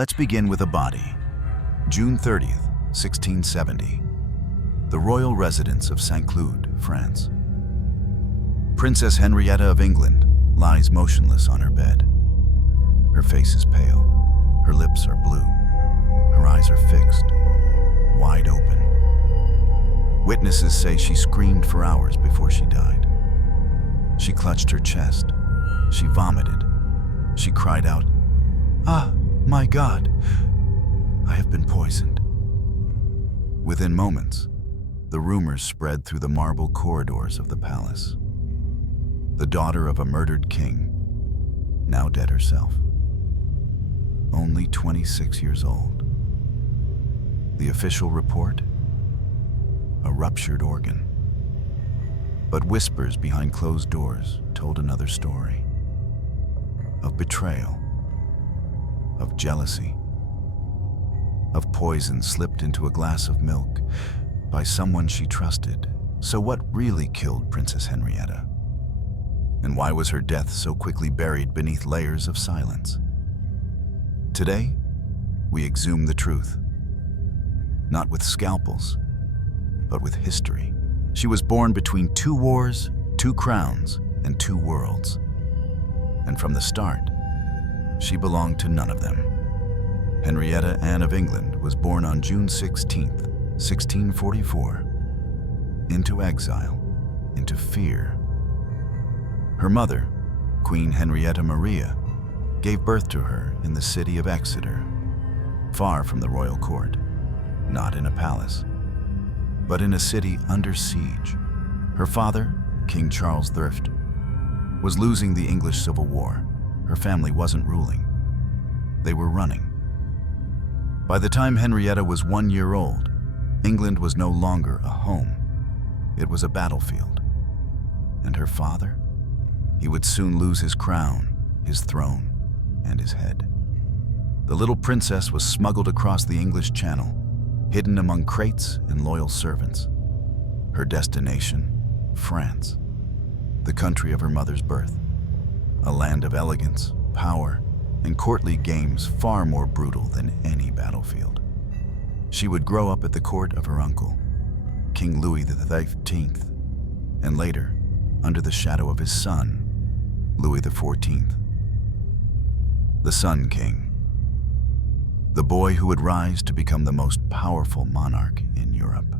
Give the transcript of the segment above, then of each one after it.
Let's begin with a body. June 30th, 1670. The royal residence of St. Cloud, France. Princess Henrietta of England lies motionless on her bed. Her face is pale, her lips are blue, her eyes are fixed, wide open. Witnesses say she screamed for hours before she died. She clutched her chest, she vomited, she cried out, "Ah, my God, I have been poisoned." Within moments, the rumors spread through the marble corridors of the palace. The daughter of a murdered king, now dead herself. Only 26 years old. The official report? A ruptured organ. But whispers behind closed doors told another story. Of betrayal. Of jealousy. Of poison slipped into a glass of milk by someone she trusted. So what really killed Princess Henrietta? And why was her death so quickly buried beneath layers of silence? Today, we exhume the truth. Not with scalpels, but with history. She was born between 2 wars, 2 crowns, and 2 worlds. And from the start, she belonged to none of them. Henrietta Anne of England was born on June 16th, 1644, into exile, into fear. Her mother, Queen Henrietta Maria, gave birth to her in the city of Exeter, far from the royal court, not in a palace, but in a city under siege. Her father, King Charles III, was losing the English Civil War. Her family wasn't ruling. They were running. By the time Henrietta was 1 year old, England was no longer a home. It was a battlefield. And her father? He would soon lose his crown, his throne, and his head. The little princess was smuggled across the English Channel, hidden among crates and loyal servants. Her destination, France, the country of her mother's birth, a land of elegance, power, and courtly games far more brutal than any battlefield. She would grow up at the court of her uncle, King Louis XV, and later, under the shadow of his son, Louis XIV. The Sun King, the boy who would rise to become the most powerful monarch in Europe.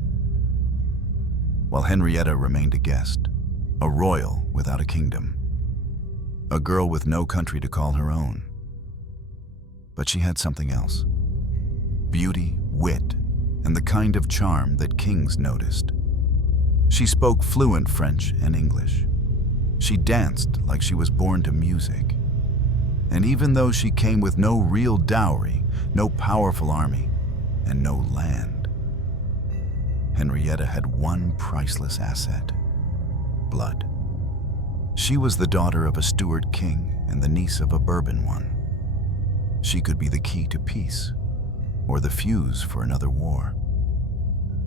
While Henrietta remained a guest, a royal without a kingdom, a girl with no country to call her own. But she had something else. Beauty, wit, and the kind of charm that kings noticed. She spoke fluent French and English. She danced like she was born to music. And even though she came with no real dowry, no powerful army, and no land, Henrietta had one priceless asset: blood. She was the daughter of a Stuart king and the niece of a Bourbon one. She could be the key to peace, or the fuse for another war.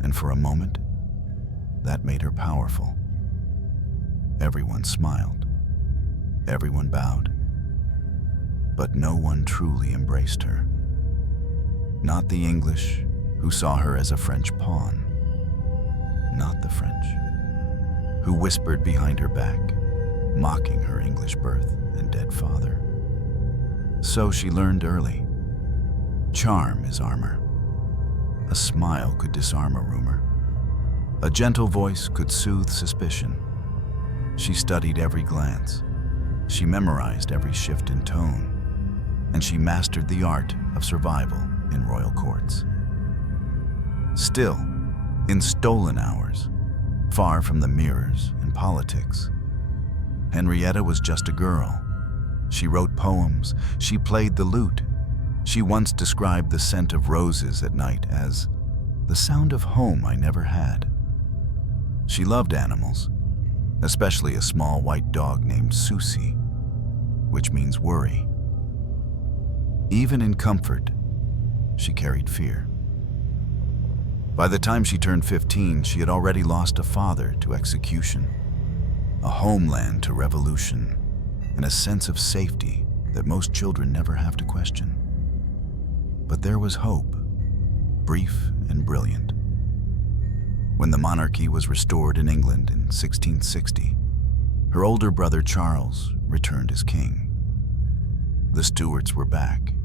And for a moment, that made her powerful. Everyone smiled. Everyone bowed. But no one truly embraced her. Not the English, who saw her as a French pawn. Not the French, who whispered behind her back, mocking her English birth and dead father. So she learned early. Charm is armor. A smile could disarm a rumor. A gentle voice could soothe suspicion. She studied every glance. She memorized every shift in tone. And she mastered the art of survival in royal courts. Still, in stolen hours, far from the mirrors and politics, Henrietta was just a girl. She wrote poems, she played the lute. She once described the scent of roses at night as the sound of home I never had. She loved animals, especially a small white dog named Susie, which means worry. Even in comfort, she carried fear. By the time she turned 15, she had already lost a father to execution, a homeland to revolution, and a sense of safety that most children never have to question. But there was hope, brief and brilliant. When the monarchy was restored in England in 1660, her older brother Charles returned as king. The Stuarts were back,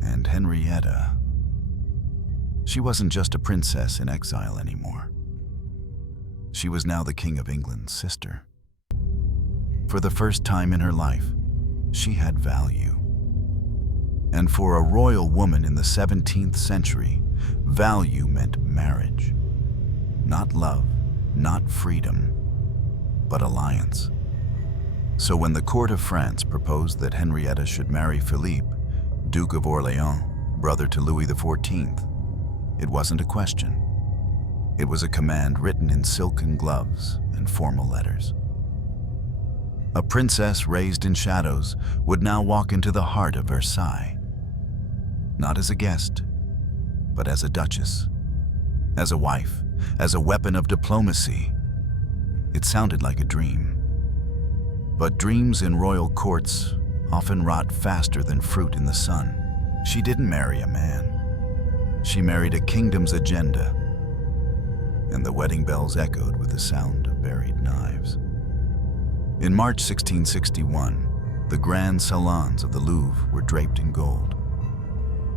and Henrietta, she wasn't just a princess in exile anymore. She was now the King of England's sister. For the first time in her life, she had value. And for a royal woman in the 17th century, value meant marriage. Not love, not freedom, but alliance. So when the court of France proposed that Henrietta should marry Philippe, Duke of Orléans, brother to Louis XIV, it wasn't a question. It was a command written in silken gloves and formal letters. A princess raised in shadows would now walk into the heart of Versailles. Not as a guest, but as a duchess, as a wife, as a weapon of diplomacy. It sounded like a dream. But dreams in royal courts often rot faster than fruit in the sun. She didn't marry a man. She married a kingdom's agenda, and the wedding bells echoed with the sound of buried knives. In March 1661, the grand salons of the Louvre were draped in gold.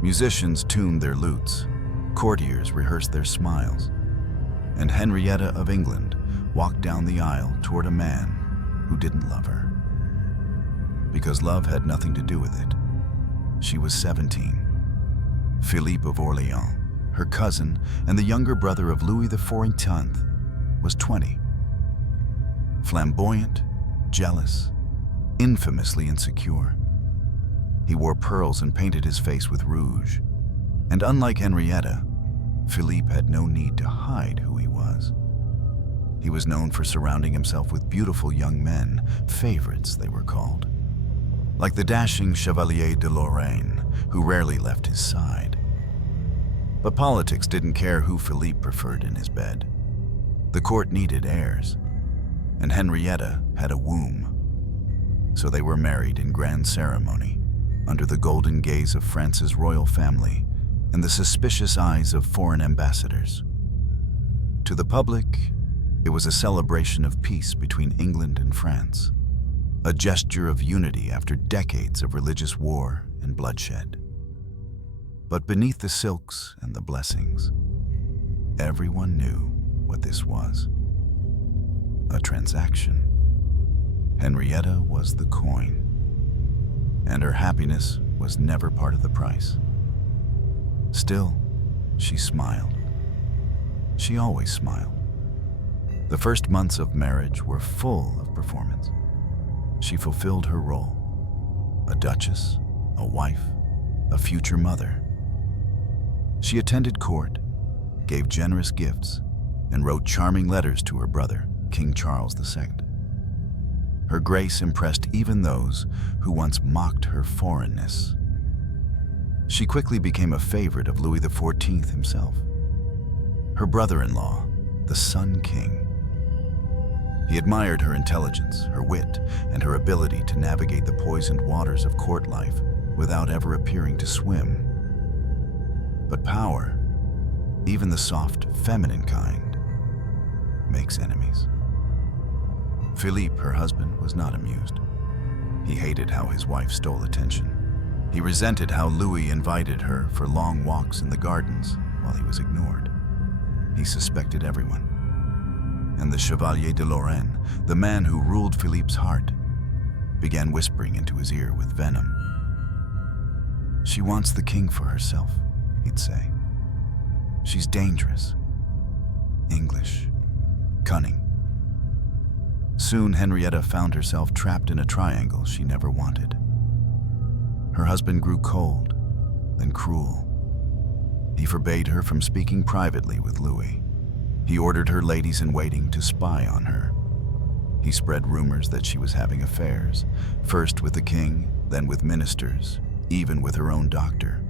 Musicians tuned their lutes, courtiers rehearsed their smiles, and Henrietta of England walked down the aisle toward a man who didn't love her. Because love had nothing to do with it. She was 17. Philippe of Orléans, her cousin and the younger brother of Louis XIV, was 20. Flamboyant, jealous, infamously insecure. He wore pearls and painted his face with rouge. And unlike Henrietta, Philippe had no need to hide who he was. He was known for surrounding himself with beautiful young men, favorites they were called. Like the dashing Chevalier de Lorraine, who rarely left his side. But politics didn't care who Philippe preferred in his bed. The court needed heirs, and Henrietta had a womb. So they were married in grand ceremony, under the golden gaze of France's royal family and the suspicious eyes of foreign ambassadors. To the public, it was a celebration of peace between England and France, a gesture of unity after decades of religious war and bloodshed. But beneath the silks and the blessings, everyone knew what this was. A transaction. Henrietta was the coin, and her happiness was never part of the price. Still, she smiled. She always smiled. The first months of marriage were full of performance. She fulfilled her role: a duchess, a wife, a future mother. She attended court, gave generous gifts, and wrote charming letters to her brother, King Charles II. Her grace impressed even those who once mocked her foreignness. She quickly became a favorite of Louis XIV himself, her brother-in-law, the Sun King. He admired her intelligence, her wit, and her ability to navigate the poisoned waters of court life without ever appearing to swim. But power, even the soft, feminine kind, makes enemies. Philippe, her husband, was not amused. He hated how his wife stole attention. He resented how Louis invited her for long walks in the gardens while he was ignored. He suspected everyone. And the Chevalier de Lorraine, the man who ruled Philippe's heart, began whispering into his ear with venom. "She wants the king for herself," he'd say. "She's dangerous, English, cunning." Soon Henrietta found herself trapped in a triangle she never wanted. Her husband grew cold, then cruel. He forbade her from speaking privately with Louis. He ordered her ladies-in-waiting to spy on her. He spread rumors that she was having affairs, first with the king, then with ministers, even with her own doctor.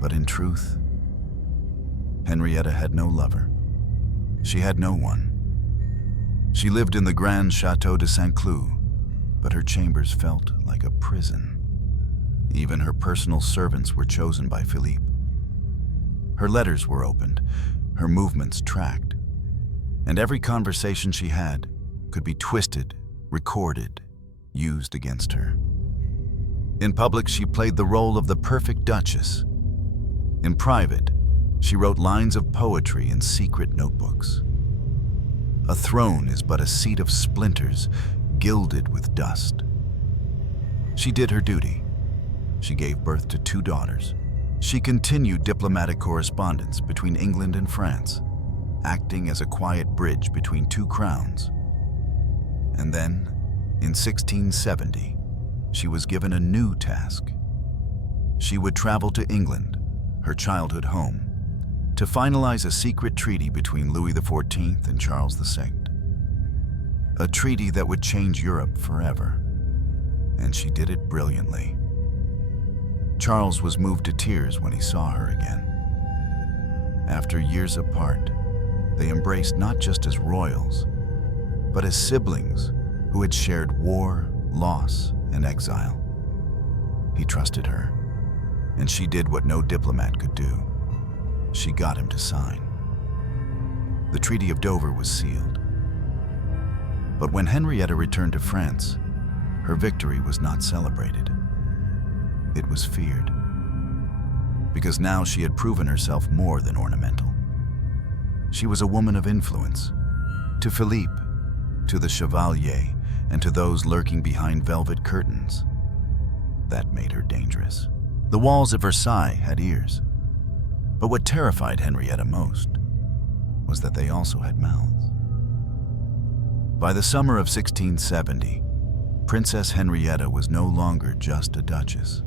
But in truth, Henrietta had no lover. She had no one. She lived in the grand Château de Saint-Cloud, but her chambers felt like a prison. Even her personal servants were chosen by Philippe. Her letters were opened, her movements tracked, and every conversation she had could be twisted, recorded, used against her. In public, she played the role of the perfect duchess. In private, she wrote lines of poetry in secret notebooks. A throne is but a seat of splinters, gilded with dust. She did her duty. She gave birth to 2 daughters. She continued diplomatic correspondence between England and France, acting as a quiet bridge between 2 crowns. And then, in 1670, she was given a new task. She would travel to England, her childhood home, to finalize a secret treaty between Louis XIV and Charles II. A treaty that would change Europe forever. And she did it brilliantly. Charles was moved to tears when he saw her again. After years apart, they embraced not just as royals, but as siblings who had shared war, loss, and exile. He trusted her, and she did what no diplomat could do. She got him to sign. The Treaty of Dover was sealed. But when Henrietta returned to France, her victory was not celebrated. It was feared. Because now she had proven herself more than ornamental. She was a woman of influence. To Philippe, to the Chevalier, and to those lurking behind velvet curtains. That made her dangerous. The walls of Versailles had ears. But what terrified Henrietta most was that they also had mouths. By the summer of 1670, Princess Henrietta was no longer just a duchess.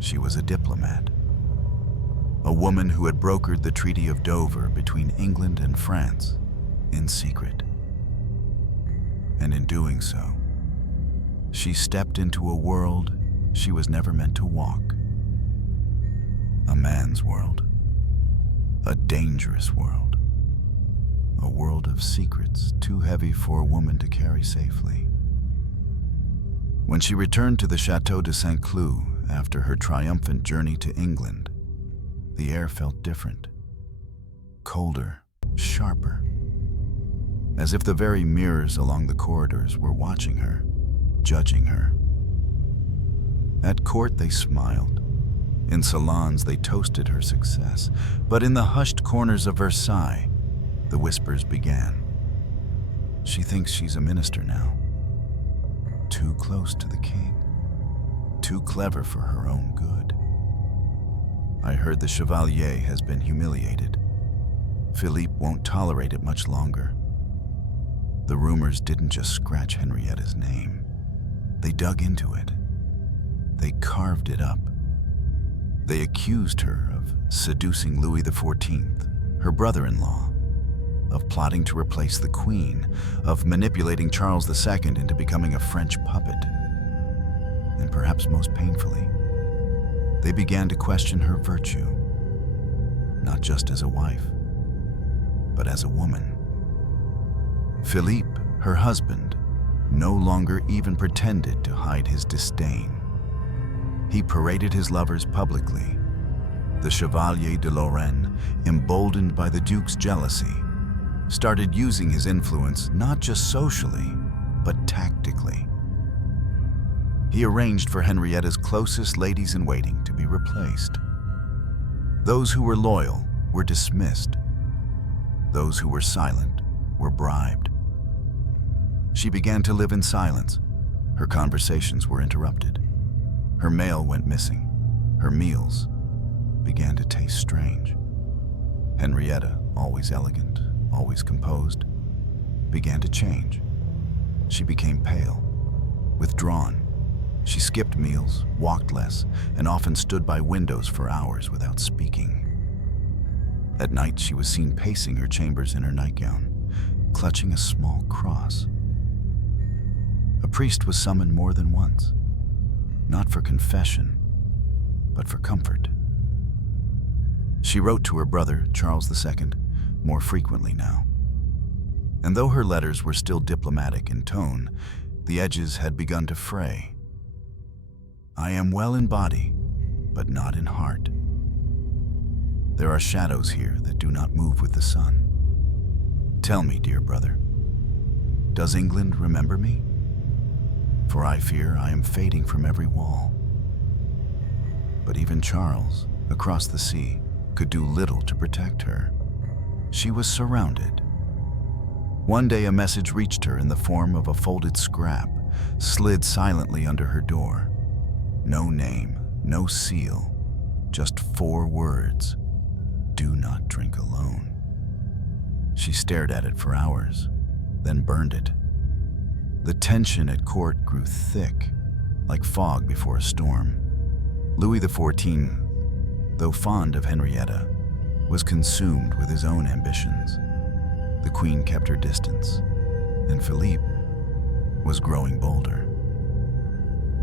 She was a diplomat. A woman who had brokered the Treaty of Dover between England and France in secret. And in doing so, she stepped into a world she was never meant to walk. A man's world. A dangerous world. A world of secrets too heavy for a woman to carry safely. When she returned to the Château de Saint-Cloud after her triumphant journey to England, the air felt different. Colder, sharper. As if the very mirrors along the corridors were watching her, judging her. At court, they smiled. In salons, they toasted her success. But in the hushed corners of Versailles, the whispers began. She thinks she's a minister now. Too close to the king. Too clever for her own good. I heard the Chevalier has been humiliated. Philippe won't tolerate it much longer. The rumors didn't just scratch Henrietta's name. They dug into it. They carved it up. They accused her of seducing Louis XIV, her brother-in-law, of plotting to replace the Queen, of manipulating Charles II into becoming a French puppet. And perhaps most painfully, they began to question her virtue, not just as a wife, but as a woman. Philippe, her husband, no longer even pretended to hide his disdain. He paraded his lovers publicly. The Chevalier de Lorraine, emboldened by the Duke's jealousy, started using his influence not just socially, but tactically. He arranged for Henrietta's closest ladies-in-waiting to be replaced. Those who were loyal were dismissed. Those who were silent were bribed. She began to live in silence. Her conversations were interrupted. Her mail went missing. Her meals began to taste strange. Henrietta, always elegant, always composed, began to change. She became pale, withdrawn. She skipped meals, walked less, and often stood by windows for hours without speaking. At night, she was seen pacing her chambers in her nightgown, clutching a small cross. A priest was summoned more than once, not for confession, but for comfort. She wrote to her brother, Charles II, more frequently now. And though her letters were still diplomatic in tone, the edges had begun to fray. I am well in body, but not in heart. There are shadows here that do not move with the sun. Tell me, dear brother, does England remember me? For I fear I am fading from every wall. But even Charles, across the sea, could do little to protect her. She was surrounded. One day a message reached her in the form of a folded scrap, slid silently under her door. No name, no seal, just 4 words: "Do not drink alone." She stared at it for hours, then burned it. The tension at court grew thick, like fog before a storm. Louis XIV, though fond of Henrietta, was consumed with his own ambitions. The Queen kept her distance, and Philippe was growing bolder.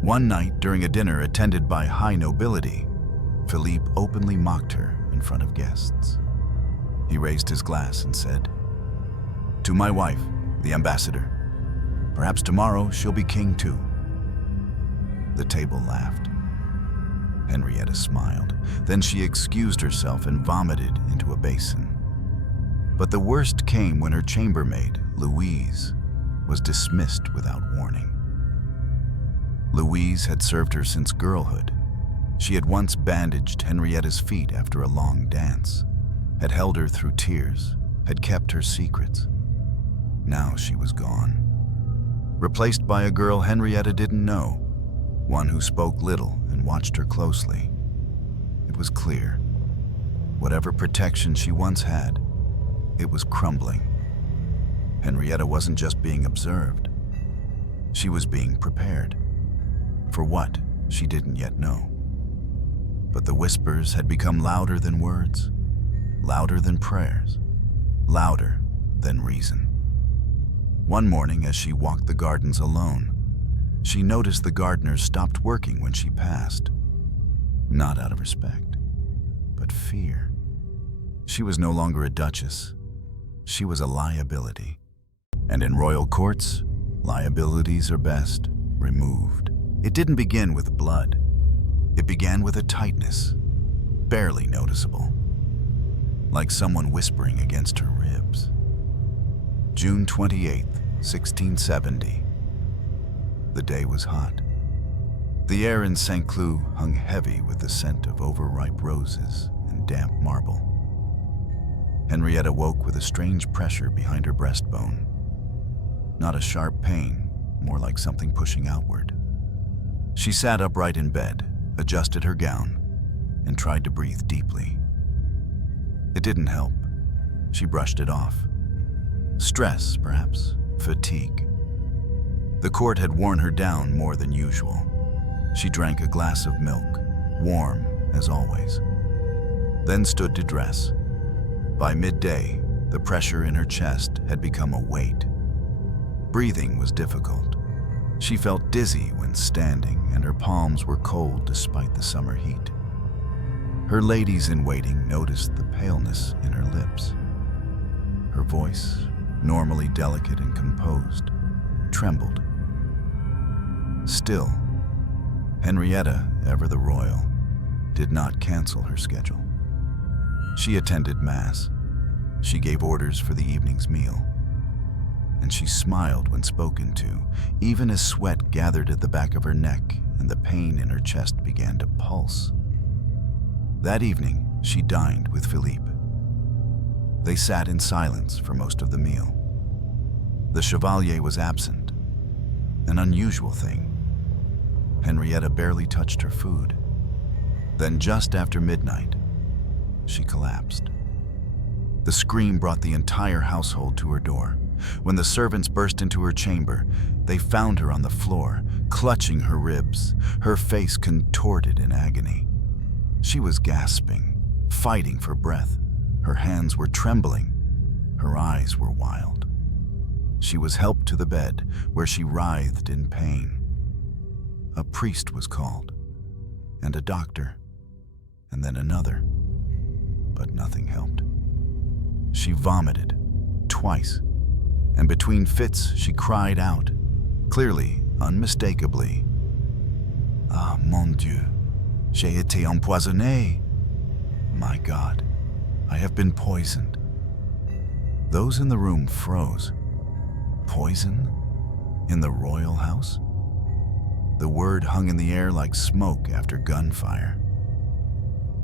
One night, during a dinner attended by high nobility, Philippe openly mocked her in front of guests. He raised his glass and said, "To my wife, the ambassador. Perhaps tomorrow she'll be king too." The table laughed. Henrietta smiled. Then she excused herself and vomited into a basin. But the worst came when her chambermaid, Louise, was dismissed without warning. Louise had served her since girlhood. She had once bandaged Henrietta's feet after a long dance, had held her through tears, had kept her secrets. Now she was gone, replaced by a girl Henrietta didn't know, one who spoke little and watched her closely. It was clear, whatever protection she once had, it was crumbling. Henrietta wasn't just being observed. She was being prepared. For what, she didn't yet know. But the whispers had become louder than words, louder than prayers, louder than reason. One morning, as she walked the gardens alone, she noticed the gardeners stopped working when she passed. Not out of respect, but fear. She was no longer a duchess. She was a liability. And in royal courts, liabilities are best removed. It didn't begin with blood. It began with a tightness, barely noticeable, like someone whispering against her ribs. June 28th, 1670. The day was hot. The air in St. Cloud hung heavy with the scent of overripe roses and damp marble. Henrietta woke with a strange pressure behind her breastbone. Not a sharp pain, more like something pushing outward. She sat upright in bed, adjusted her gown, and tried to breathe deeply. It didn't help. She brushed it off. Stress, perhaps, fatigue. The court had worn her down more than usual. She drank a glass of milk, warm as always, then stood to dress. By midday, the pressure in her chest had become a weight. Breathing was difficult. She felt dizzy when standing, and her palms were cold despite the summer heat. Her ladies-in-waiting noticed the paleness in her lips. Her voice, normally delicate and composed, trembled. Still, Henrietta, ever the royal, did not cancel her schedule. She attended Mass. She gave orders for the evening's meal. And she smiled when spoken to, even as sweat gathered at the back of her neck and the pain in her chest began to pulse. That evening, she dined with Philippe. They sat in silence for most of the meal. The Chevalier was absent, an unusual thing. Henrietta barely touched her food. Then just after midnight, she collapsed. The scream brought the entire household to her door. When the servants burst into her chamber, they found her on the floor, clutching her ribs, her face contorted in agony. She was gasping, fighting for breath. Her hands were trembling. Her eyes were wild. She was helped to the bed, where she writhed in pain. A priest was called, and a doctor, and then another, but nothing helped. She vomited twice, and between fits she cried out, clearly, unmistakably, Ah, mon Dieu, j'ai été empoisonné. My God, I have been poisoned. Those in the room froze. Poison? In the royal house? The word hung in the air like smoke after gunfire.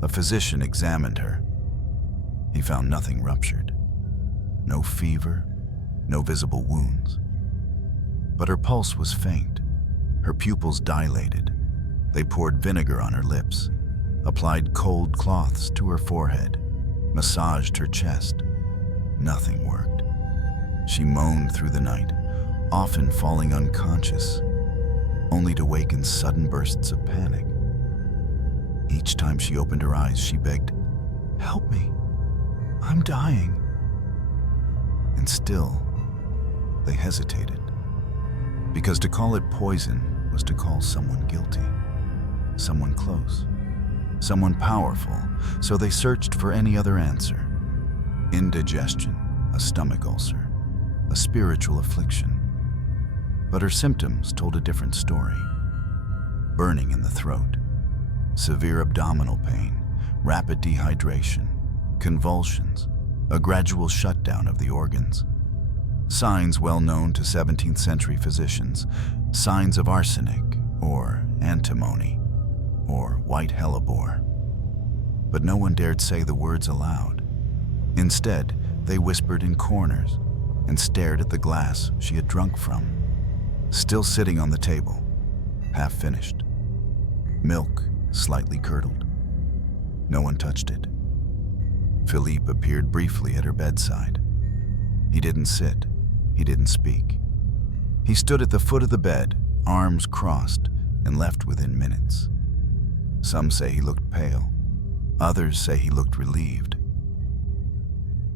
A physician examined her. He found nothing ruptured. No fever, no visible wounds. But her pulse was faint. Her pupils dilated. They poured vinegar on her lips, applied cold cloths to her forehead, massaged her chest. Nothing worked. She moaned through the night, often falling unconscious, only to wake in sudden bursts of panic. Each time she opened her eyes, she begged, "Help me, I'm dying." And still, they hesitated, because to call it poison was to call someone guilty, someone close, someone powerful, so they searched for any other answer. Indigestion, a stomach ulcer, a spiritual affliction. But her symptoms told a different story. Burning in the throat, severe abdominal pain, rapid dehydration, convulsions, a gradual shutdown of the organs. Signs well known to 17th century physicians, signs of arsenic or antimony or white hellebore. But no one dared say the words aloud. Instead, they whispered in corners and stared at the glass she had drunk from, still sitting on the table, half finished. Milk slightly curdled. No one touched it. Philippe appeared briefly at her bedside. He didn't sit. He didn't speak. He stood at the foot of the bed, arms crossed, and left within minutes. Some say he looked pale. Others say he looked relieved.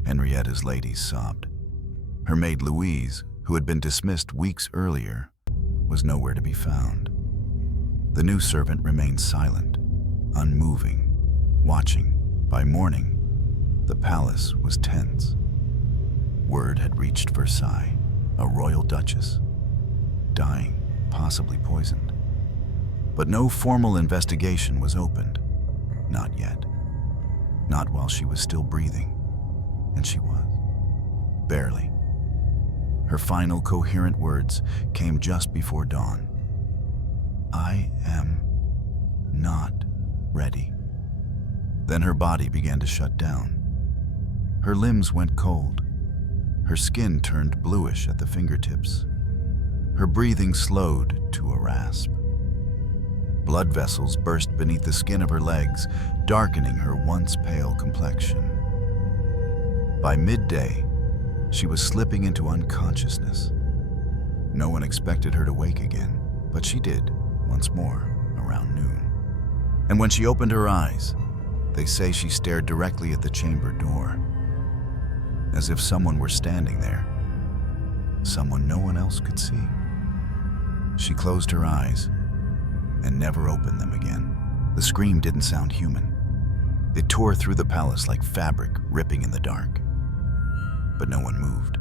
Henrietta's ladies sobbed. Her maid Louise, who had been dismissed weeks earlier, was nowhere to be found. The new servant remained silent, unmoving, watching. By morning, the palace was tense. Word had reached Versailles, a royal duchess, dying, possibly poisoned. But no formal investigation was opened. Not yet. Not while she was still breathing. And she was. Barely. Her final coherent words came just before dawn. "I am not ready." Then her body began to shut down. Her limbs went cold. Her skin turned bluish at the fingertips. Her breathing slowed to a rasp. Blood vessels burst beneath the skin of her legs, darkening her once pale complexion. By midday, she was slipping into unconsciousness. No one expected her to wake again, but she did, once more, around noon. And when she opened her eyes, they say she stared directly at the chamber door, as if someone were standing there, someone no one else could see. She closed her eyes and never opened them again. The scream didn't sound human. It tore through the palace like fabric ripping in the dark. But no one moved,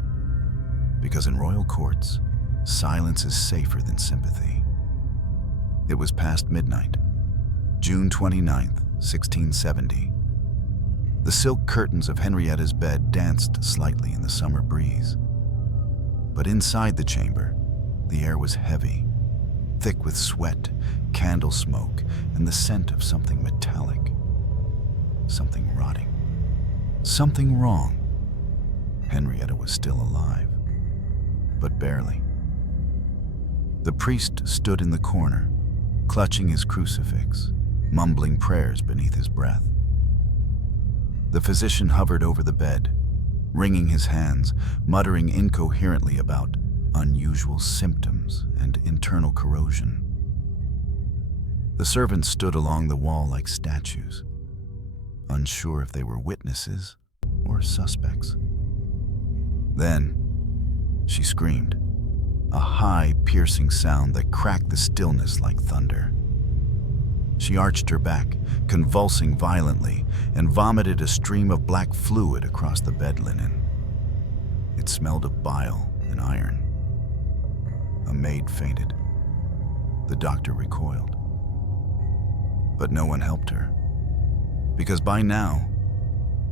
because in royal courts, silence is safer than sympathy. It was past midnight, June 29th, 1670. The silk curtains of Henrietta's bed danced slightly in the summer breeze. But inside the chamber, the air was heavy, thick with sweat, candle smoke, and the scent of something metallic. Something rotting. Something wrong. Henrietta was still alive, but barely. The priest stood in the corner, clutching his crucifix, mumbling prayers beneath his breath. The physician hovered over the bed, wringing his hands, muttering incoherently about unusual symptoms and internal corrosion. The servants stood along the wall like statues, unsure if they were witnesses or suspects. Then, she screamed, a high, piercing sound that cracked the stillness like thunder. She arched her back, convulsing violently, and vomited a stream of black fluid across the bed linen. It smelled of bile and iron. A maid fainted. The doctor recoiled. But no one helped her, because by now,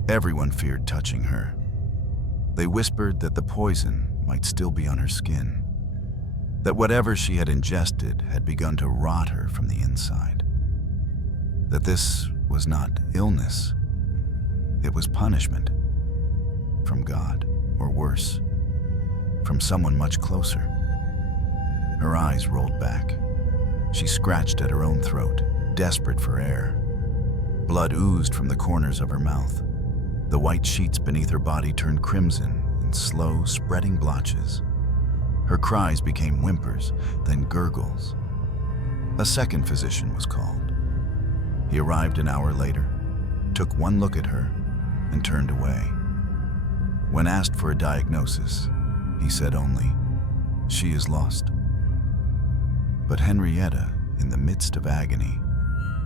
everyone feared touching her. They whispered that the poison might still be on her skin, that whatever she had ingested had begun to rot her from the inside, that this was not illness, it was punishment from God, or worse, from someone much closer. Her eyes rolled back. She scratched at her own throat, desperate for air. Blood oozed from the corners of her mouth. The white sheets beneath her body turned crimson in slow, spreading blotches. Her cries became whimpers, then gurgles. A second physician was called. He arrived an hour later, took one look at her, and turned away. When asked for a diagnosis, he said only, "She is lost." But Henrietta, in the midst of agony,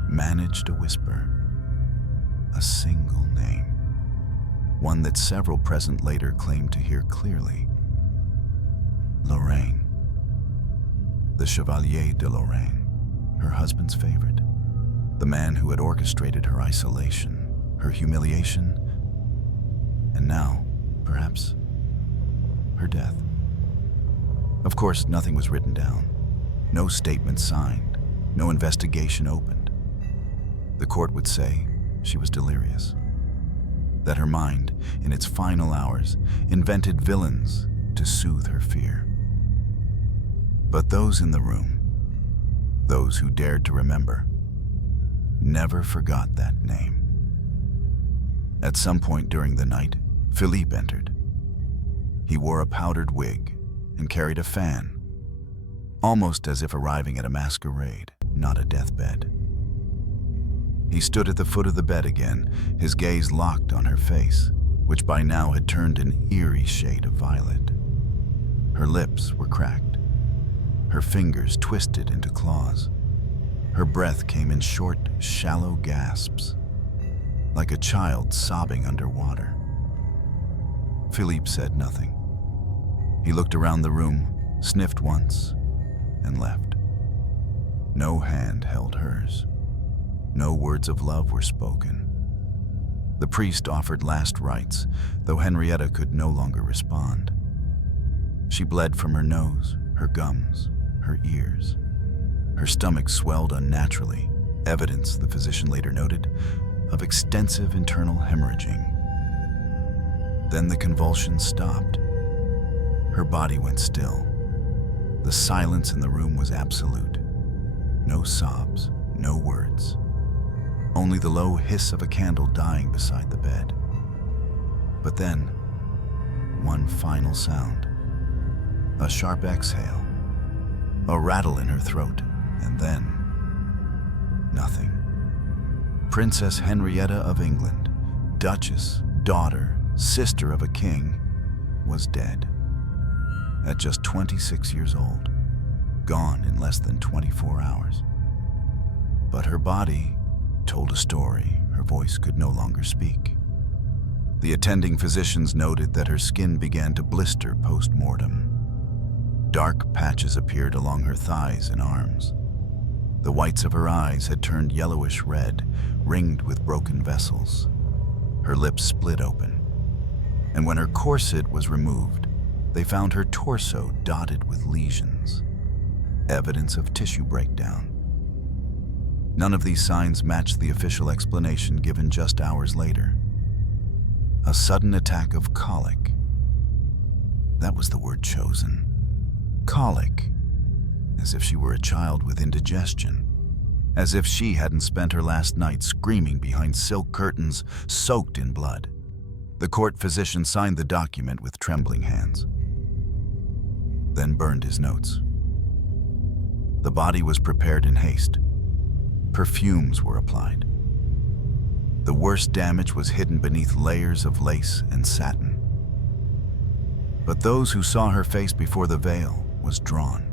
managed to whisper a single name, one that several present later claimed to hear clearly. Lorraine. The Chevalier de Lorraine, her husband's favorite, the man who had orchestrated her isolation, her humiliation, and now, perhaps, her death. Of course, nothing was written down, no statement signed, no investigation opened. The court would say she was delirious, that her mind, in its final hours, invented villains to soothe her fear. But those in the room, those who dared to remember, never forgot that name. At some point during the night, Philippe entered. He wore a powdered wig and carried a fan, almost as if arriving at a masquerade, not a deathbed. He stood at the foot of the bed again, his gaze locked on her face, which by now had turned an eerie shade of violet. Her lips were cracked, her fingers twisted into claws. Her breath came in short, shallow gasps, like a child sobbing underwater. Philippe said nothing. He looked around the room, sniffed once, and left. No hand held hers. No words of love were spoken. The priest offered last rites, though Henrietta could no longer respond. She bled from her nose, her gums, her ears. Her stomach swelled unnaturally, evidence, the physician later noted, of extensive internal hemorrhaging. Then the convulsions stopped. Her body went still. The silence in the room was absolute. No sobs, no words. Only the low hiss of a candle dying beside the bed. But then, one final sound. A sharp exhale. A rattle in her throat, and then nothing. Princess Henrietta of England, duchess, daughter, sister of a king, was dead. At just 26 years old, gone in less than 24 hours. But her body told a story her voice could no longer speak. The attending physicians noted that her skin began to blister post-mortem. Dark patches appeared along her thighs and arms. The whites of her eyes had turned yellowish red, ringed with broken vessels. Her lips split open. And when her corset was removed, they found her torso dotted with lesions, evidence of tissue breakdown. None of these signs matched the official explanation given just hours later. A sudden attack of colic. That was the word chosen. Colic. As if she were a child with indigestion. As if she hadn't spent her last night screaming behind silk curtains soaked in blood. The court physician signed the document with trembling hands, then burned his notes. The body was prepared in haste. Perfumes were applied. The worst damage was hidden beneath layers of lace and satin. But those who saw her face before the veil was drawn.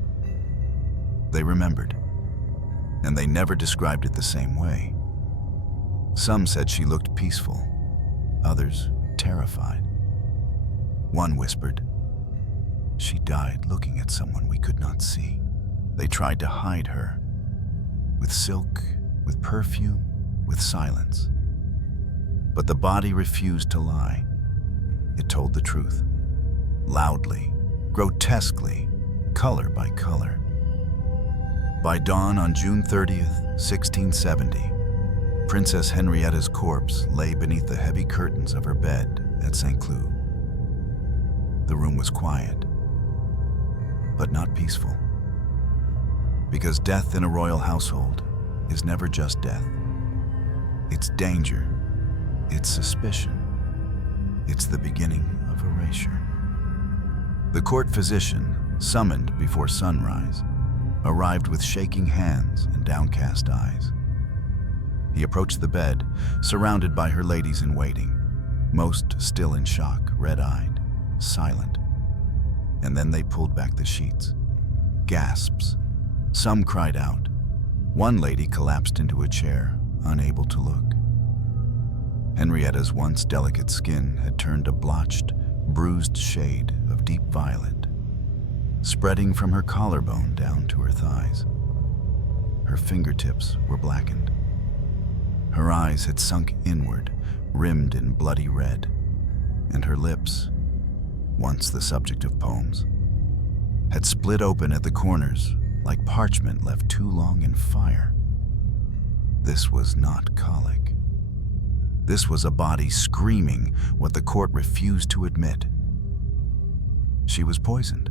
They remembered, and they never described it the same way. Some said she looked peaceful, others terrified. One whispered, "She died looking at someone we could not see." They tried to hide her, with silk, with perfume, with silence. But the body refused to lie. It told the truth, loudly, grotesquely, color by color. By dawn on June 30th, 1670, Princess Henrietta's corpse lay beneath the heavy curtains of her bed at St. Cloud. The room was quiet, but not peaceful. Because death in a royal household is never just death. It's danger, it's suspicion, it's the beginning of erasure. The court physician, summoned before sunrise, arrived with shaking hands and downcast eyes. He approached the bed, surrounded by her ladies-in-waiting, most still in shock, red-eyed, silent. And then they pulled back the sheets. Gasps. Some cried out. One lady collapsed into a chair, unable to look. Henrietta's once delicate skin had turned a blotched, bruised shade of deep violet, spreading from her collarbone down to her thighs. Her fingertips were blackened. Her eyes had sunk inward, rimmed in bloody red, and her lips, once the subject of poems, had split open at the corners like parchment left too long in fire. This was not colic. This was a body screaming what the court refused to admit. She was poisoned.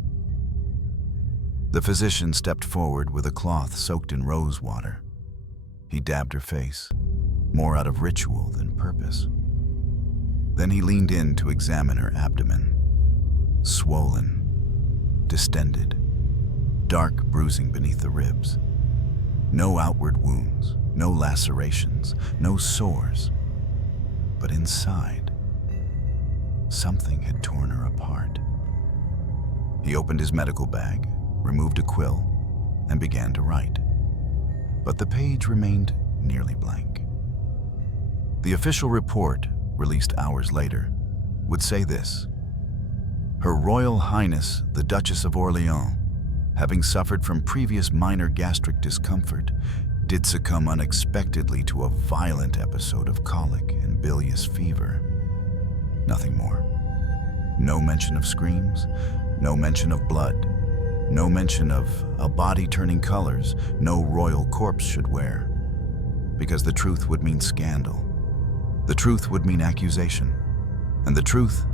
The physician stepped forward with a cloth soaked in rose water. He dabbed her face, more out of ritual than purpose. Then he leaned in to examine her abdomen. Swollen, distended, dark bruising beneath the ribs. No outward wounds, no lacerations, no sores. But inside, something had torn her apart. He opened his medical bag, removed a quill, and began to write. But the page remained nearly blank. The official report, released hours later, would say this: Her Royal Highness, the Duchess of Orleans, having suffered from previous minor gastric discomfort, did succumb unexpectedly to a violent episode of colic and bilious fever. Nothing more. No mention of screams, no mention of blood, no mention of a body turning colors no royal corpse should wear. Because the truth would mean scandal. The truth would mean accusation. And the truth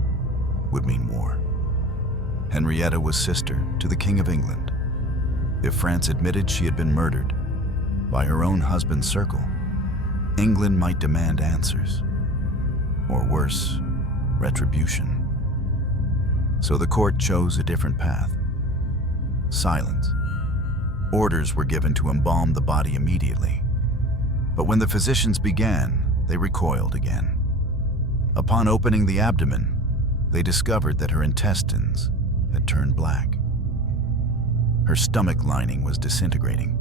would mean war. Henrietta was sister to the King of England. If France admitted she had been murdered by her own husband's circle, England might demand answers. Or worse, retribution. So the court chose a different path. Silence. Orders were given to embalm the body immediately. But when the physicians began, they recoiled again. Upon opening the abdomen, they discovered that her intestines had turned black. Her stomach lining was disintegrating.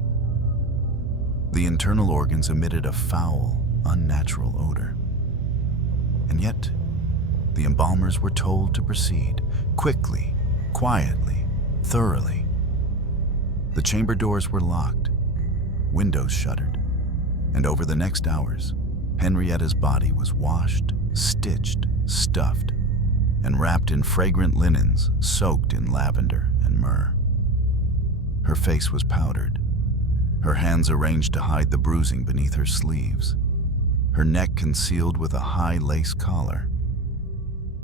The internal organs emitted a foul, unnatural odor. And yet, the embalmers were told to proceed quickly, quietly, thoroughly. The chamber doors were locked, windows shuttered, and over the next hours, Henrietta's body was washed, stitched, stuffed, and wrapped in fragrant linens soaked in lavender and myrrh. Her face was powdered, her hands arranged to hide the bruising beneath her sleeves, her neck concealed with a high lace collar.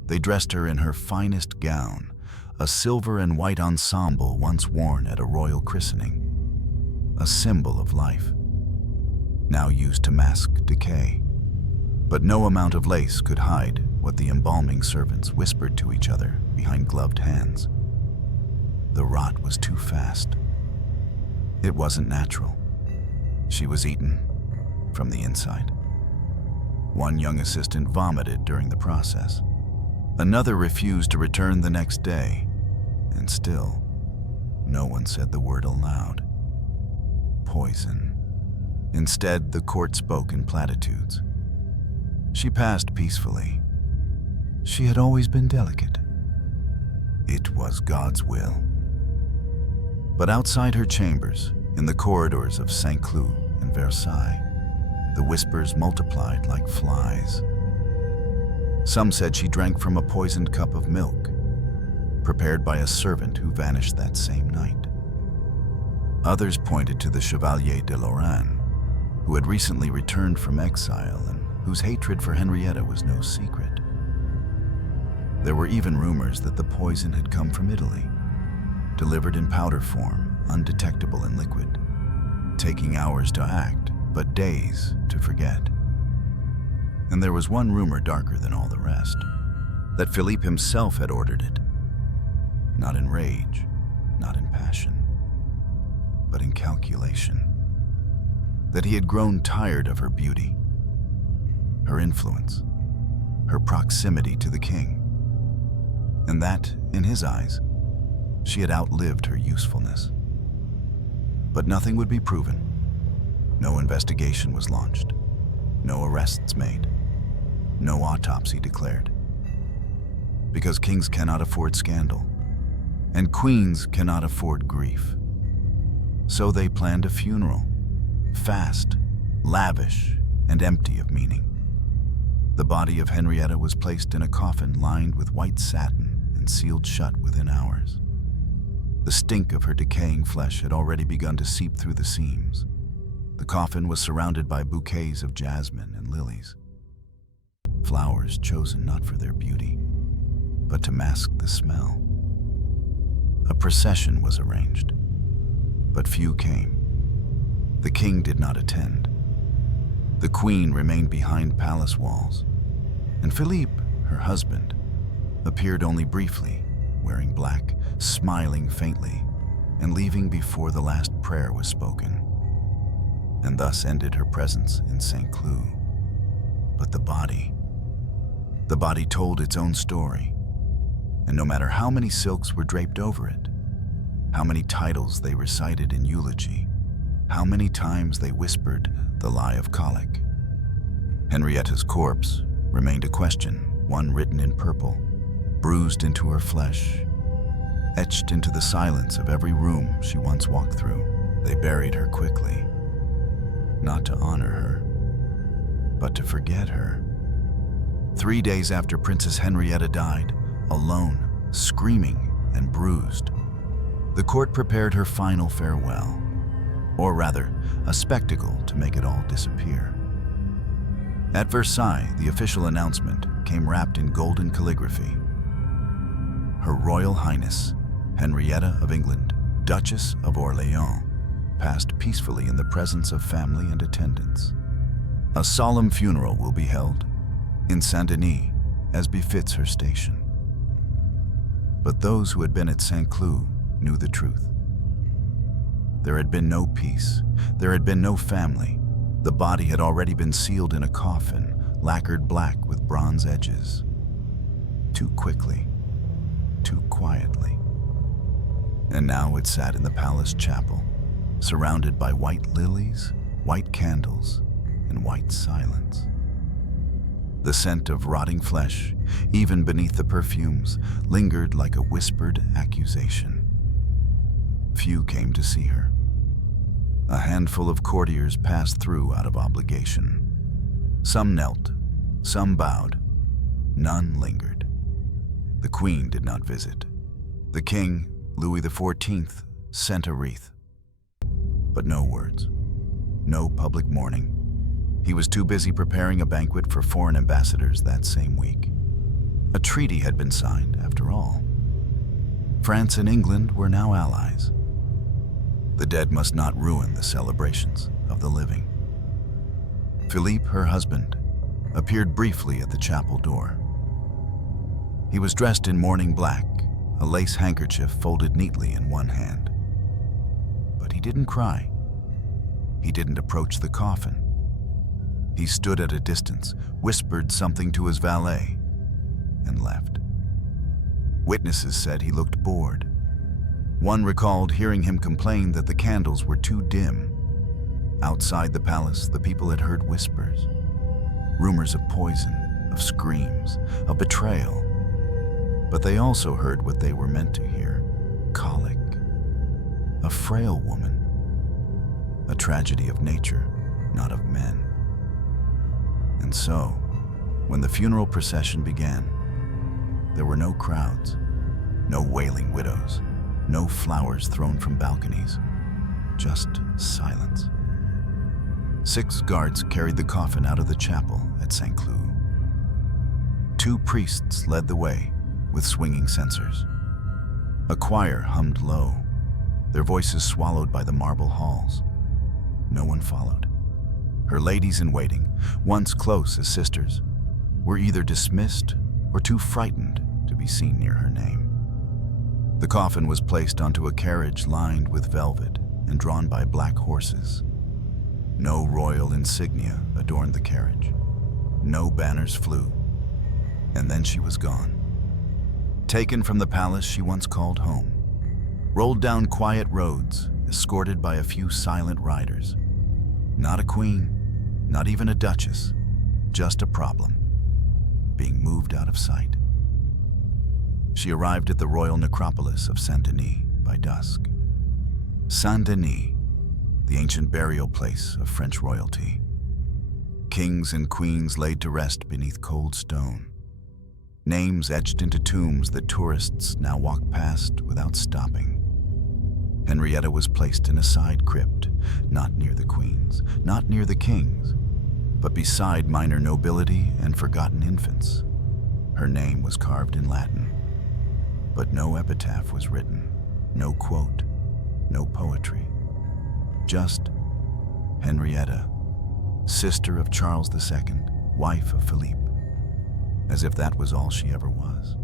They dressed her in her finest gown, a silver and white ensemble once worn at a royal christening, a symbol of life, now used to mask decay. But no amount of lace could hide what the embalming servants whispered to each other behind gloved hands. The rot was too fast. It wasn't natural. She was eaten from the inside. One young assistant vomited during the process. Another refused to return the next day, and still, no one said the word aloud. Poison. Instead, the court spoke in platitudes. She passed peacefully. She had always been delicate. It was God's will. But outside her chambers, in the corridors of St. Cloud and Versailles, the whispers multiplied like flies. Some said she drank from a poisoned cup of milk, prepared by a servant who vanished that same night. Others pointed to the Chevalier de Lorraine, who had recently returned from exile and whose hatred for Henrietta was no secret. There were even rumors that the poison had come from Italy, delivered in powder form, undetectable in liquid, taking hours to act, but days to forget. And there was one rumor darker than all the rest, that Philippe himself had ordered it, not in rage, not in passion, but in calculation. That he had grown tired of her beauty, her influence, her proximity to the king, and that, in his eyes, she had outlived her usefulness. But nothing would be proven. No investigation was launched, no arrests made, no autopsy declared. Because kings cannot afford scandal, and queens cannot afford grief. So they planned a funeral, fast, lavish, and empty of meaning. The body of Henrietta was placed in a coffin lined with white satin and sealed shut within hours. The stink of her decaying flesh had already begun to seep through the seams. The coffin was surrounded by bouquets of jasmine and lilies, flowers chosen not for their beauty, but to mask the smell. A procession was arranged, but few came. The king did not attend. The queen remained behind palace walls, and Philippe, her husband, appeared only briefly, wearing black, smiling faintly, and leaving before the last prayer was spoken. And thus ended her presence in St. Cloud. But the body told its own story, and no matter how many silks were draped over it, how many titles they recited in eulogy, how many times they whispered the lie of colic, Henrietta's corpse remained a question, one written in purple, bruised into her flesh, etched into the silence of every room she once walked through. They buried her quickly, not to honor her, but to forget her. 3 days after Princess Henrietta died, alone, screaming and bruised, the court prepared her final farewell, or rather, a spectacle to make it all disappear. At Versailles, the official announcement came wrapped in golden calligraphy. Her Royal Highness, Henrietta of England, Duchess of Orléans, passed peacefully in the presence of family and attendants. A solemn funeral will be held in Saint-Denis, as befits her station. But those who had been at St. Cloud knew the truth. There had been no peace. There had been no family. The body had already been sealed in a coffin, lacquered black with bronze edges. Too quickly, too quietly. And now it sat in the palace chapel, surrounded by white lilies, white candles, and white silence. The scent of rotting flesh, even beneath the perfumes, lingered like a whispered accusation. Few came to see her. A handful of courtiers passed through out of obligation. Some knelt, some bowed, none lingered. The queen did not visit. The king, Louis XIV, sent a wreath. But no words, no public mourning. He was too busy preparing a banquet for foreign ambassadors that same week. A treaty had been signed, after all. France and England were now allies. The dead must not ruin the celebrations of the living. Philippe, her husband, appeared briefly at the chapel door. He was dressed in mourning black, a lace handkerchief folded neatly in one hand. But he didn't cry. He didn't approach the coffin. He stood at a distance, whispered something to his valet, and left. Witnesses said he looked bored. One recalled hearing him complain that the candles were too dim. Outside the palace, the people had heard whispers, rumors of poison, of screams, of betrayal. But they also heard what they were meant to hear: colic, a frail woman, a tragedy of nature, not of men. And so, when the funeral procession began, there were no crowds, no wailing widows, no flowers thrown from balconies, just silence. 6 guards carried the coffin out of the chapel at St. Cloud. 2 priests led the way with swinging censers. A choir hummed low, their voices swallowed by the marble halls. No one followed. Her ladies-in-waiting, once close as sisters, were either dismissed or too frightened to be seen near her name. The coffin was placed onto a carriage lined with velvet and drawn by black horses. No royal insignia adorned the carriage. No banners flew. And then she was gone. Taken from the palace she once called home, rolled down quiet roads, escorted by a few silent riders. Not a queen, not even a duchess, just a problem, being moved out of sight. She arrived at the royal necropolis of Saint-Denis by dusk. Saint-Denis, the ancient burial place of French royalty. Kings and queens laid to rest beneath cold stone. Names etched into tombs that tourists now walk past without stopping. Henrietta was placed in a side crypt, not near the queens, not near the kings, but beside minor nobility and forgotten infants. Her name was carved in Latin, but no epitaph was written, no quote, no poetry. Just Henrietta, sister of Charles II, wife of Philippe. As if that was all she ever was.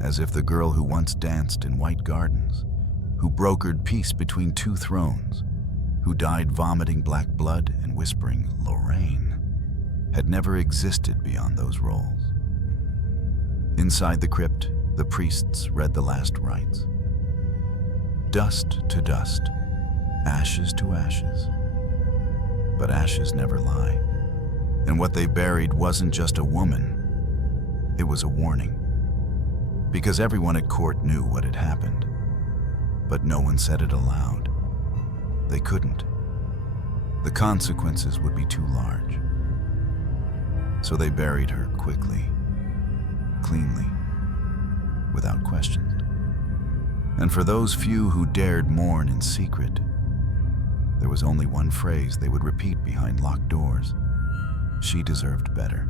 As if the girl who once danced in white gardens, who brokered peace between 2 thrones, who died vomiting black blood and whispering Lorraine, had never existed beyond those roles. Inside the crypt, the priests read the last rites. Dust to dust, ashes to ashes. But ashes never lie. And what they buried wasn't just a woman, it was a warning. Because everyone at court knew what had happened, but no one said it aloud. They couldn't. The consequences would be too large. So they buried her quickly, cleanly, without questions. And for those few who dared mourn in secret, there was only one phrase they would repeat behind locked doors. She deserved better.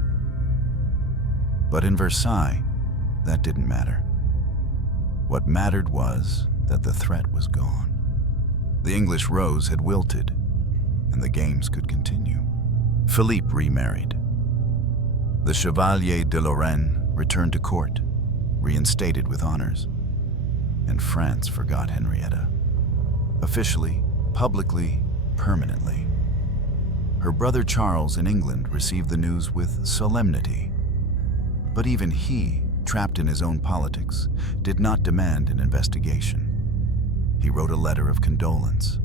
But in Versailles, that didn't matter. What mattered was that the threat was gone. The English rose had wilted, and the games could continue. Philippe remarried. The Chevalier de Lorraine returned to court, reinstated with honors. And France forgot Henrietta. Officially, publicly, permanently. Her brother Charles in England received the news with solemnity. But even he, trapped in his own politics, did not demand an investigation. He wrote a letter of condolence.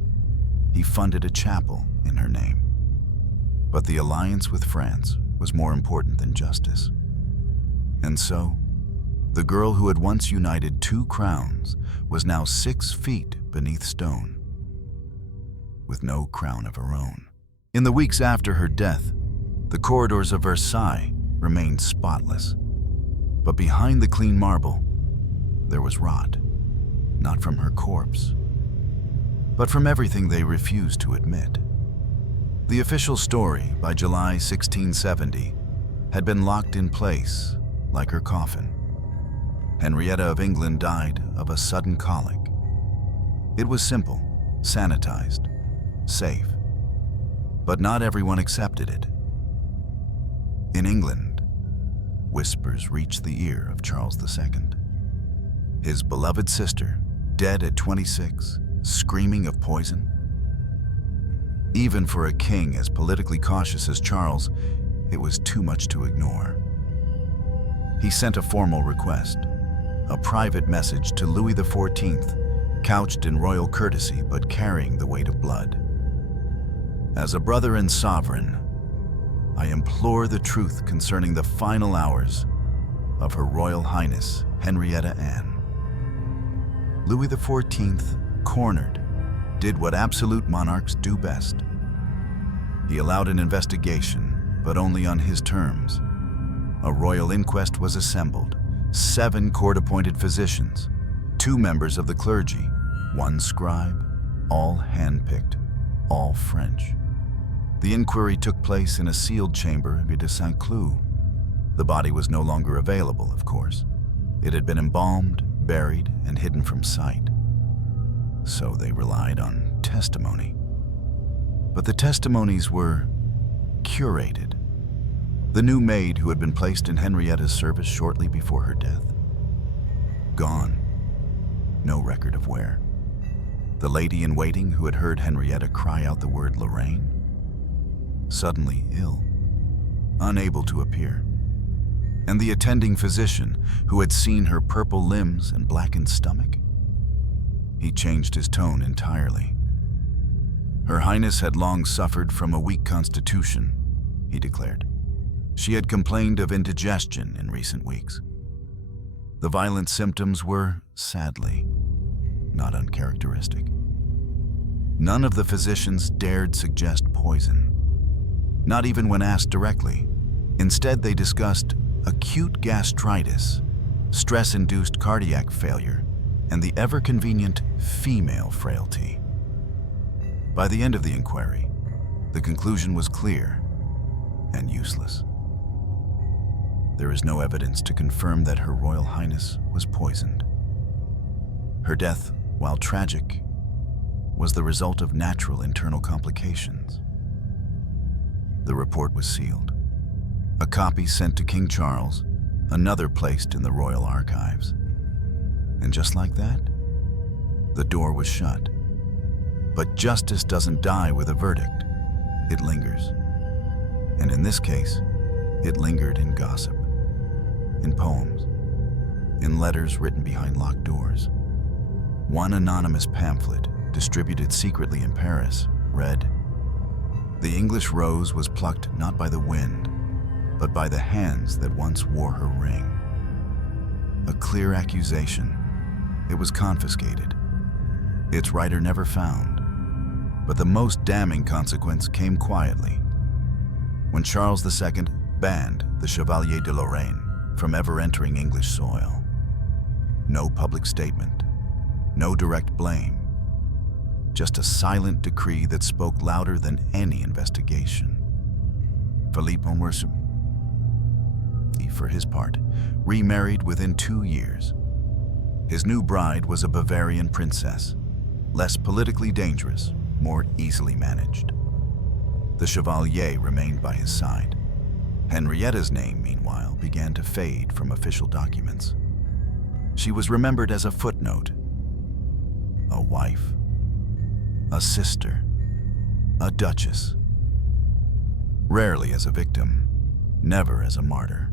He funded a chapel in her name. But the alliance with France was more important than justice. And so, the girl who had once united 2 crowns was now 6 feet beneath stone, with no crown of her own. In the weeks after her death, the corridors of Versailles remained spotless. But behind the clean marble, there was rot, not from her corpse, but from everything they refused to admit. The official story, by July 1670, had been locked in place, like her coffin. Henrietta of England died of a sudden colic. It was simple, sanitized, safe. But not everyone accepted it. In England, whispers reached the ear of Charles II. His beloved sister, dead at 26, screaming of poison. Even for a king as politically cautious as Charles, it was too much to ignore. He sent a formal request, a private message to Louis XIV, couched in royal courtesy but carrying the weight of blood. As a brother and sovereign, I implore the truth concerning the final hours of Her Royal Highness Henrietta Anne. Louis XIV, cornered, did what absolute monarchs do best. He allowed an investigation but only on his terms. A royal inquest was assembled, 7 court-appointed physicians, 2 members of the clergy, 1 scribe, all hand-picked, all French. The inquiry took place in a sealed chamber de Saint-Cloud. The body was no longer available, of course. It had been embalmed, buried, and hidden from sight. So they relied on testimony. But the testimonies were curated. The new maid who had been placed in Henrietta's service shortly before her death. Gone. No record of where. The lady-in-waiting who had heard Henrietta cry out the word Lorraine. Suddenly ill, unable to appear. And the attending physician who had seen her purple limbs and blackened stomach. He changed his tone entirely. Her Highness had long suffered from a weak constitution, he declared. She had complained of indigestion in recent weeks. The violent symptoms were, sadly, not uncharacteristic. None of the physicians dared suggest poison, not even when asked directly. Instead, they discussed acute gastritis, stress-induced cardiac failure, and the ever-convenient female frailty. By the end of the inquiry, the conclusion was clear and useless. There is no evidence to confirm that Her Royal Highness was poisoned. Her death, while tragic, was the result of natural internal complications. The report was sealed. A copy sent to King Charles, another placed in the royal archives. And just like that, the door was shut. But justice doesn't die with a verdict. It lingers. And in this case, it lingered in gossip, in poems, in letters written behind locked doors. One anonymous pamphlet, distributed secretly in Paris, read, "The English rose was plucked not by the wind, but by the hands that once wore her ring." A clear accusation. It was confiscated. Its writer never found. But the most damning consequence came quietly. When Charles II banned the Chevalier de Lorraine from ever entering English soil. No public statement, no direct blame, just a silent decree that spoke louder than any investigation. Philippe Aumônier, for his part, remarried within 2 years. His new bride was a Bavarian princess, less politically dangerous, more easily managed. The Chevalier remained by his side. Henrietta's name, meanwhile, began to fade from official documents. She was remembered as a footnote, a wife, a sister, a duchess. Rarely as a victim, never as a martyr.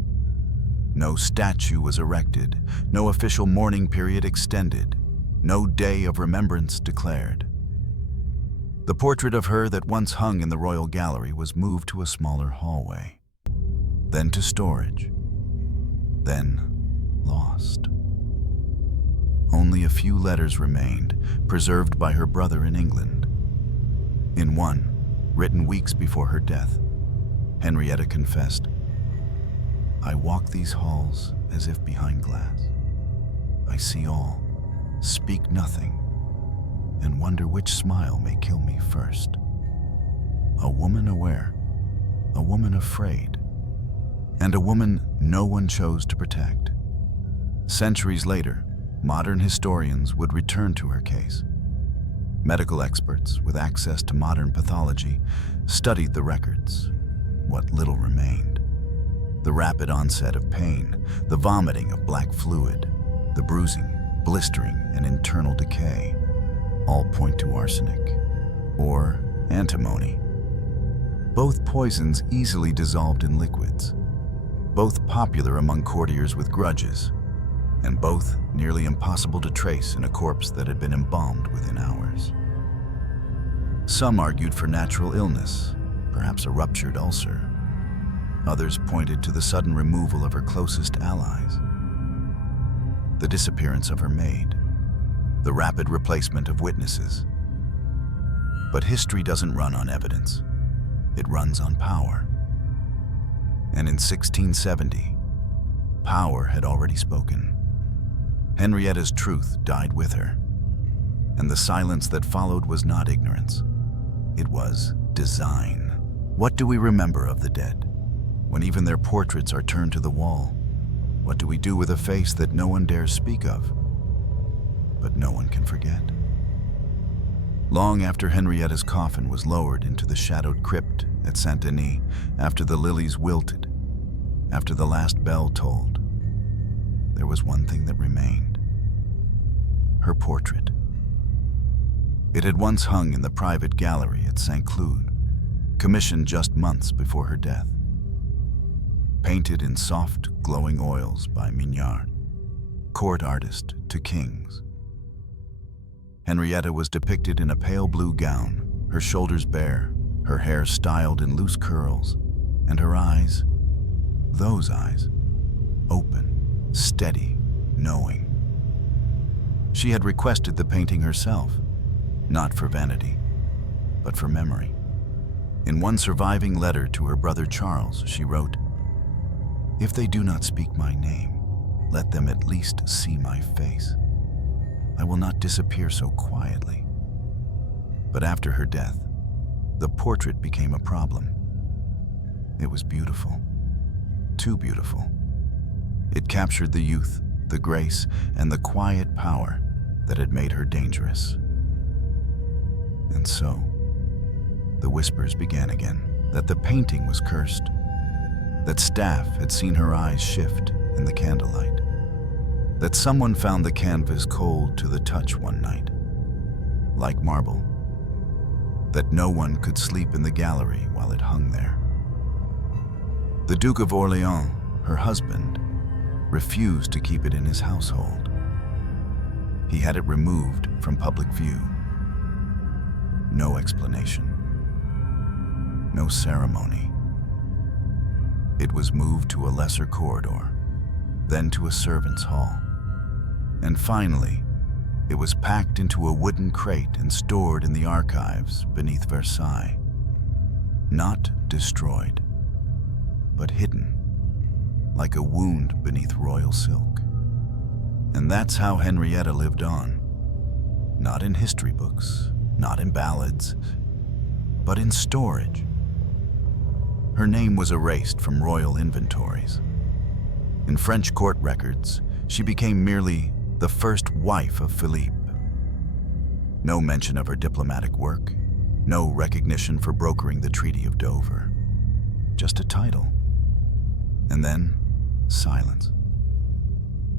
No statue was erected, no official mourning period extended, no day of remembrance declared. The portrait of her that once hung in the royal gallery was moved to a smaller hallway, then to storage, then lost. Only a few letters remained, preserved by her brother in England. In one, written weeks before her death, Henrietta confessed, "I walk these halls as if behind glass. I see all, speak nothing, and wonder which smile may kill me first." A woman aware, a woman afraid, and a woman no one chose to protect. Centuries later, modern historians would return to her case. Medical experts with access to modern pathology studied the records, what little remained. The rapid onset of pain, the vomiting of black fluid, the bruising, blistering, and internal decay, all point to arsenic, or antimony. Both poisons easily dissolved in liquids, both popular among courtiers with grudges, and both nearly impossible to trace in a corpse that had been embalmed within hours. Some argued for natural illness, perhaps a ruptured ulcer. Others pointed to the sudden removal of her closest allies, the disappearance of her maid, the rapid replacement of witnesses. But history doesn't run on evidence. It runs on power. And in 1670, power had already spoken. Henrietta's truth died with her, and the silence that followed was not ignorance. It was design. What do we remember of the dead, when even their portraits are turned to the wall? What do we do with a face that no one dares speak of, but no one can forget? Long after Henrietta's coffin was lowered into the shadowed crypt at Saint-Denis, after the lilies wilted, after the last bell tolled, there was one thing that remained: her portrait. It had once hung in the private gallery at St. Cloud, commissioned just months before her death. Painted in soft, glowing oils by Mignard, court artist to kings. Henrietta was depicted in a pale blue gown, her shoulders bare, her hair styled in loose curls, and her eyes, those eyes, open, steady, knowing. She had requested the painting herself, not for vanity, but for memory. In one surviving letter to her brother Charles, she wrote, "If they do not speak my name, let them at least see my face. I will not disappear so quietly." But after her death, the portrait became a problem. It was beautiful, too beautiful. It captured the youth, the grace, and the quiet power that had made her dangerous. And so, the whispers began again, that the painting was cursed, that staff had seen her eyes shift in the candlelight, that someone found the canvas cold to the touch one night, like marble, that no one could sleep in the gallery while it hung there. The Duke of Orleans, her husband, refused to keep it in his household. He had it removed from public view. No explanation, no ceremony. It was moved to a lesser corridor, then to a servant's hall, and finally, it was packed into a wooden crate and stored in the archives beneath Versailles. Not destroyed, but hidden, like a wound beneath royal silk. And that's how Henrietta lived on. Not in history books, not in ballads, but in storage. Her name was erased from royal inventories. In French court records, she became merely the first wife of Philippe. No mention of her diplomatic work, no recognition for brokering the Treaty of Dover. Just a title. And then, silence.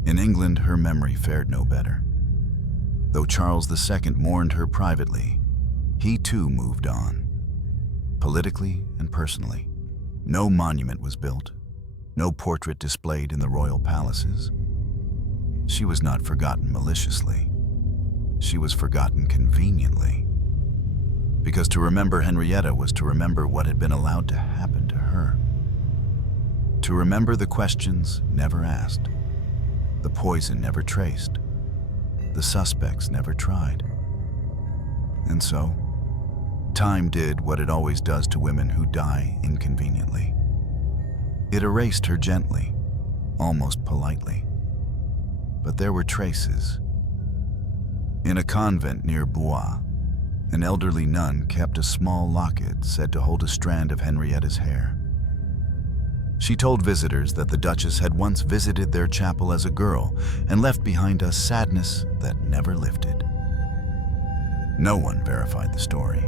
In England, her memory fared no better. Though Charles II mourned her privately, he too moved on. Politically and personally, no monument was built, no portrait displayed in the royal palaces. She was not forgotten maliciously. She was forgotten conveniently. Because to remember Henrietta was to remember what had been allowed to happen to her. To remember the questions never asked, the poison never traced, the suspects never tried. And so, time did what it always does to women who die inconveniently. It erased her gently, almost politely. But there were traces. In a convent near Blois, an elderly nun kept a small locket said to hold a strand of Henrietta's hair. She told visitors that the Duchess had once visited their chapel as a girl and left behind a sadness that never lifted. No one verified the story,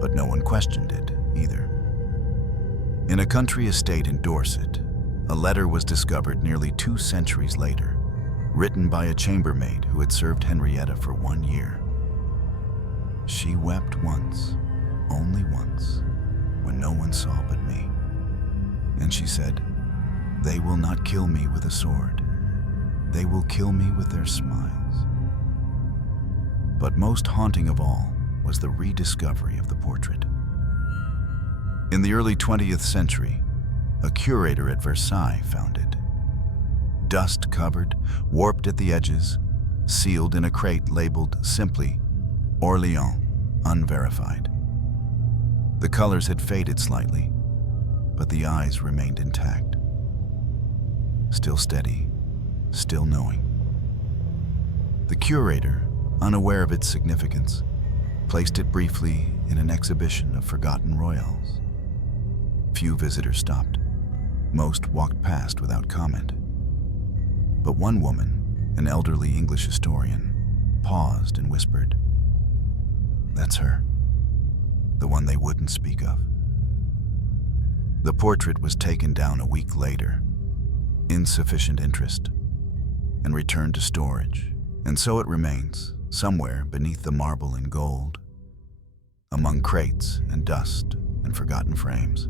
but no one questioned it either. In a country estate in Dorset, a letter was discovered nearly 2 centuries later, written by a chambermaid who had served Henrietta for 1 year. She wept once, only once, when no one saw but me. And she said, "They will not kill me with a sword. They will kill me with their smiles." But most haunting of all was the rediscovery of the portrait. In the early 20th century, a curator at Versailles found it. Dust-covered, warped at the edges, sealed in a crate labeled simply Orleans, unverified. The colors had faded slightly, but the eyes remained intact. Still steady, still knowing. The curator, unaware of its significance, placed it briefly in an exhibition of forgotten royals. Few visitors stopped. Most walked past without comment. But one woman, an elderly English historian, paused and whispered, "That's her, the one they wouldn't speak of." The portrait was taken down a week later, insufficient interest, and returned to storage, and so it remains, somewhere beneath the marble and gold, among crates and dust and forgotten frames.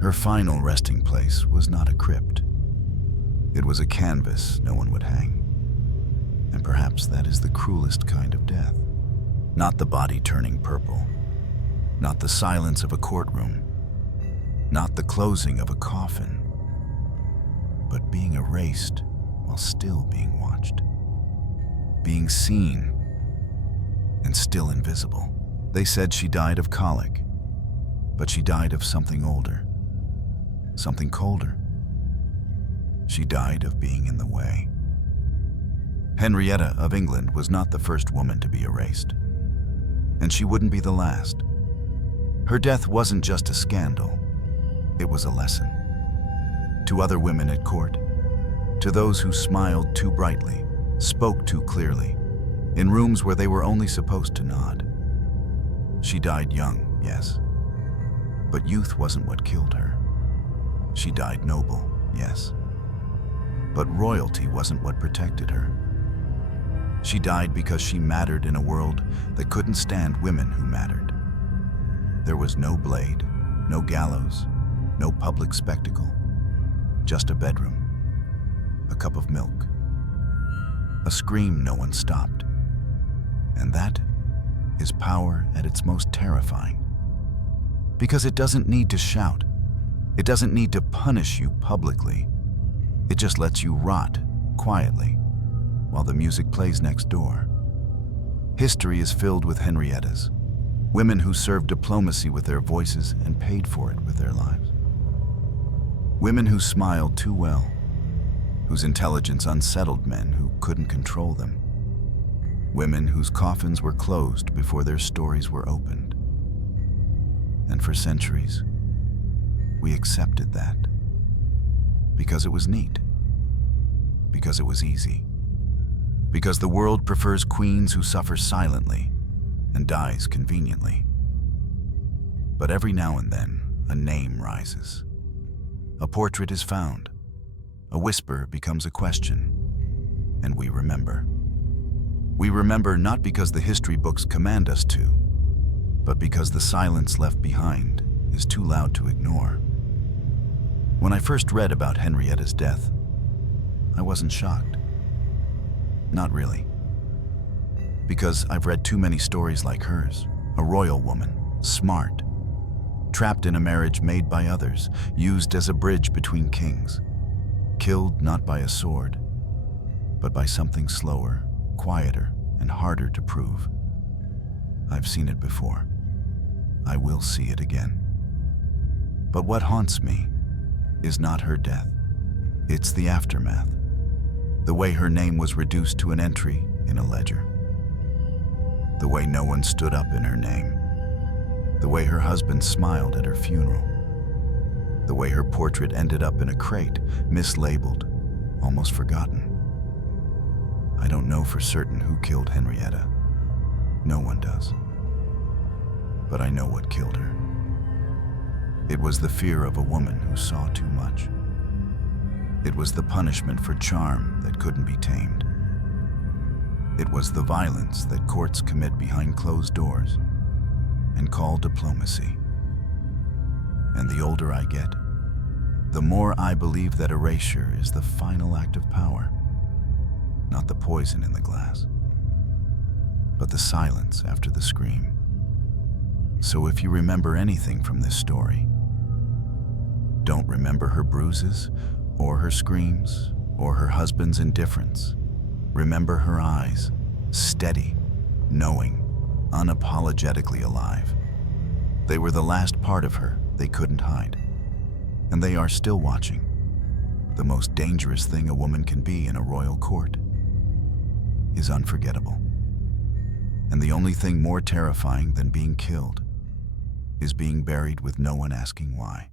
Her final resting place was not a crypt. It was a canvas no one would hang. And perhaps that is the cruelest kind of death. Not the body turning purple, not the silence of a courtroom, not the closing of a coffin, but being erased while still being watched, being seen and still invisible. They said she died of colic, but she died of something older, something colder. She died of being in the way. Henrietta of England was not the first woman to be erased, and she wouldn't be the last. Her death wasn't just a scandal, it was a lesson. To other women at court, to those who smiled too brightly, spoke too clearly, in rooms where they were only supposed to nod. She died young, yes, but youth wasn't what killed her. She died noble, yes, but royalty wasn't what protected her. She died because she mattered in a world that couldn't stand women who mattered. There was no blade, no gallows, no public spectacle, just a bedroom, a cup of milk, a scream no one stopped. And that is power at its most terrifying. Because it doesn't need to shout. It doesn't need to punish you publicly. It just lets you rot quietly while the music plays next door. History is filled with Henriettas, women who served diplomacy with their voices and paid for it with their lives. Women who smiled too well, whose intelligence unsettled men who couldn't control them. Women whose coffins were closed before their stories were opened. And for centuries, we accepted that. Because it was neat. Because it was easy. Because the world prefers queens who suffer silently and dies conveniently. But every now and then, a name rises. A portrait is found. A whisper becomes a question. And we remember. We remember not because the history books command us to, but because the silence left behind is too loud to ignore. When I first read about Henrietta's death, I wasn't shocked. Not really. Because I've read too many stories like hers. A royal woman, smart, trapped in a marriage made by others, used as a bridge between kings, killed not by a sword, but by something slower, quieter, and harder to prove. I've seen it before. I will see it again. But what haunts me is not her death. It's the aftermath. The way her name was reduced to an entry in a ledger. The way no one stood up in her name. The way her husband smiled at her funeral. The way her portrait ended up in a crate, mislabeled, almost forgotten. I don't know for certain who killed Henrietta. No one does. But I know what killed her. It was the fear of a woman who saw too much. It was the punishment for charm that couldn't be tamed. It was the violence that courts commit behind closed doors and call diplomacy. And the older I get, the more I believe that erasure is the final act of power. Not the poison in the glass, but the silence after the scream. So if you remember anything from this story, don't remember her bruises, or her screams, or her husband's indifference. Remember her eyes, steady, knowing, unapologetically alive. They were the last part of her they couldn't hide. And they are still watching. The most dangerous thing a woman can be in a royal court is unforgettable. And the only thing more terrifying than being killed is being buried with no one asking why.